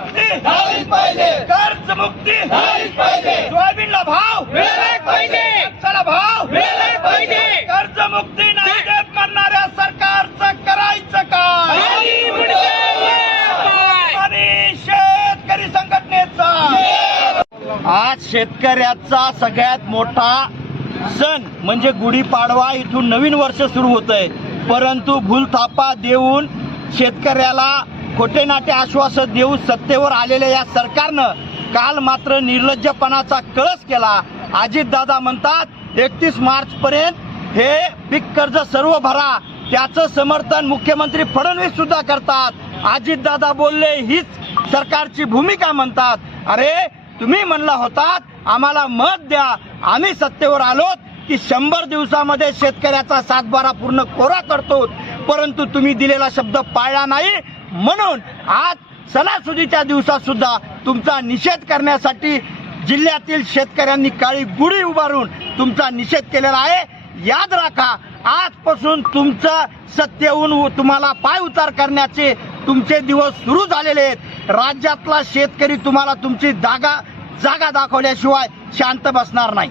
मुक्ती झालीच पाहिजे. कर्ज मुक्ती झालीच पाहिजे. सोयाबीनला भाव मिळालाच पाहिजे. भाव मिळालाच पाहिजे. कर्ज मुक्ती नाशिक करणाऱ्या सरकारचं करायचं काय. आणि शेतकरी संघटनेचा. आज शेतकऱ्याचा सगळ्यात मोठा सण म्हणजे गुढीपाडवा इथून नवीन वर्ष सुरू होत आहे परंतु भूलथापा देऊन शेतकऱ्याला खोटे नाटे आश्वासन देऊन सत्तेवर आलेल्या या सरकारनं काल मात्र निर्लज्जपणाचा कळस केला. अजितदादा म्हणतात एकतीस मार्च पर्यंत हे पीक कर्ज सर्व भरा. त्याचं समर्थन मुख्यमंत्री फडणवीस सुद्धा करतात. अजितदादा बोलले हीच सरकारची भूमिका म्हणतात. अरे तुम्ही म्हणला होतात आम्हाला मत द्या. आम्ही सत्तेवर आलोत की शंभर दिवसामध्ये शेतकऱ्याचा सातबारा पूर्ण कोरा करतो. परंतु तुम्ही दिलेला शब्द पाळला नाही. म्हणून आज सणासुदीच्या दिवसात सुद्धा तुमचा निषेध करण्यासाठी जिल्ह्यातील शेतकऱ्यांनी काळी गुढी उभारून तुमचा निषेध केलेला आहे. याद राखा आजपासून तुमचं सत्तेहून तुम्हाला पाय उतार करण्याचे तुमचे दिवस सुरू झालेले आहेत. राज्यातला शेतकरी तुम्हाला तुमची जागा जागा दाखवल्याशिवाय शांत बसणार नाही.